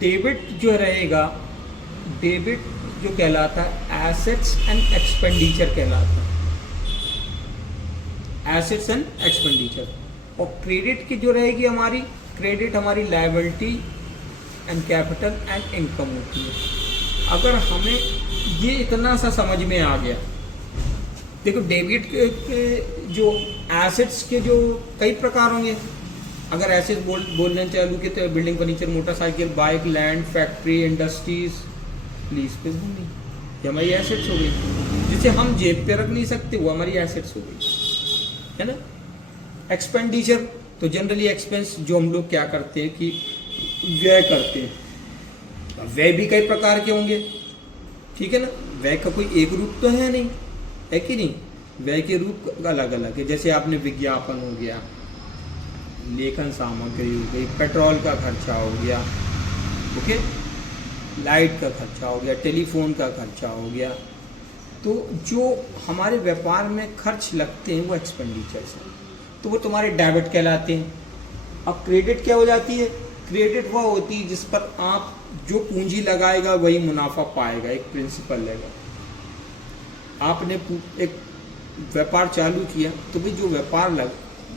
Debit जो रहेगा, debit जो कहलाता है एसेट्स एंड एक्सपेंडिचर कहलाता है, एसेट्स एंड एक्सपेंडिचर। और क्रेडिट की जो रहेगी हमारी, क्रेडिट हमारी liability and capital and income होती है। अगर हमें ये इतना सा समझ में आ गया, देखो डेबिट के जो एसेट्स के जो कई प्रकार होंगे। अगर एसेट्स बोलने चालू के तो building, furniture, motorcycle, bike, land, factory, industries, lease पे भूमि, ये हमारी एसेट्स हो गई। जिसे हम जेब पे रख नहीं सकते वो हमारी एसेट्स हो गई, है ना। एक्सपेंडिचर तो जनरली एक्सपेंस जो हम लोग क्या करते हैं कि व्यय करते हैं। व्यय भी कई प्रकार के होंगे, ठीक है ना। व्यय का कोई एक रूप तो है नहीं, है कि नहीं। व्यय के रूप अलग अलग है। जैसे आपने विज्ञापन हो गया, लेखन सामग्री हो गई, पेट्रोल का खर्चा हो गया, ओके, लाइट का खर्चा हो गया, टेलीफोन का खर्चा हो गया। तो जो हमारे व्यापार में खर्च लगते हैं वो एक्सपेंडिचर्स हैं, तो वो तुम्हारे डेबिट कहलाते हैं। अब क्रेडिट क्या हो जाती है? क्रेडिट वह होती है जिस पर आप जो पूंजी लगाएगा वही मुनाफा पाएगा, एक प्रिंसिपल लेगा। आपने एक व्यापार चालू किया तो भाई जो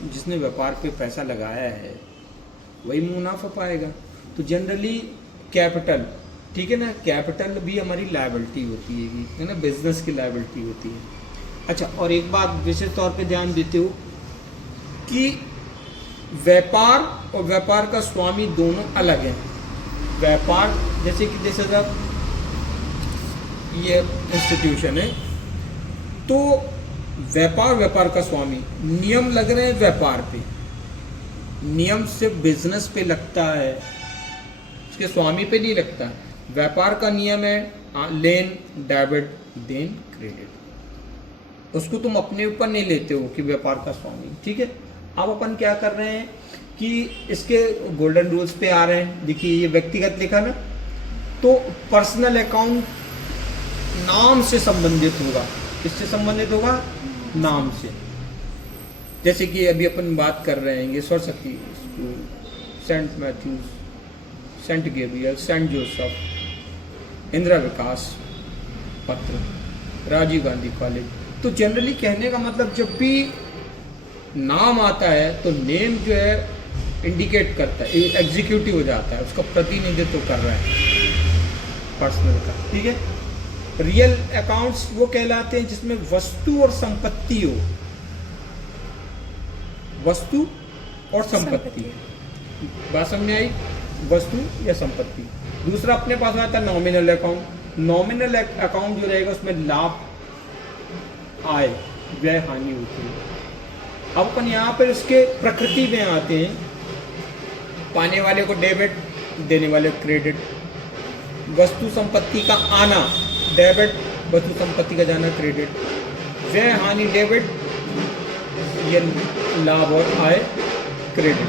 जिसने व्यापार पे पैसा लगाया है वही मुनाफा पाएगा। तो जनरली कैपिटल, ठीक है ना, कैपिटल भी हमारी लायबिलिटी होती है ना, बिजनेस की लायबिलिटी होती है। अच्छा, और एक बात विशेष तौर पे ध्यान देते हो कि व्यापार और व्यापार का स्वामी दोनों अलग हैं। व्यापार जैसे जब ये इंस्टीट्यूशन है तो व्यापार का स्वामी, नियम लग रहे हैं व्यापार पे, नियम सिर्फ बिजनेस पे लगता है, उसके स्वामी पे नहीं लगता। व्यापार का नियम है लेन डेबिट देन क्रेडिट, उसको तुम अपने ऊपर नहीं लेते हो कि व्यापार का स्वामी, ठीक है। अब अपन क्या कर रहे हैं कि इसके गोल्डन रूल्स पे आ रहे हैं। देखिए ये व्यक्तिगत लिखा ना, तो पर्सनल अकाउंट नाम से संबंधित होगा। किससे संबंधित होगा? नाम से। जैसे कि अभी अपन बात कर रहे हैं ये Saraswati school, saint Matthew's, saint Gabriel, saint Joseph, Indira Vikas Patra, Rajiv Gandhi college. तो जनरली कहने का मतलब जब भी नाम आता है तो नेम जो है इंडिकेट करता है, एग्जीक्यूटिव हो जाता है, उसका प्रतिनिधित्व कर रहा है पर्सनल का, ठीक है। रियल अकाउंट्स वो कहलाते हैं जिसमें वस्तु और संपत्ति हो, वस्तु और संपत्ति। बात समझ में आई? वस्तु या संपत्ति। दूसरा अपने पास आता है नॉमिनल अकाउंट। नॉमिनल अकाउंट जो रहेगा उसमें लाभ, आय, व्यय, हानि होती है। अब अपन यहाँ पर इसके प्रकृति में आते हैं। पाने वाले को डेबिट, देने वाले को क्रेडिट। वस्तु संपत्ति का आना डेबिट, वस्तु संपत्ति का जाना क्रेडिट। व्यय हानि डेबिट, ये लाभ और आय क्रेडिट।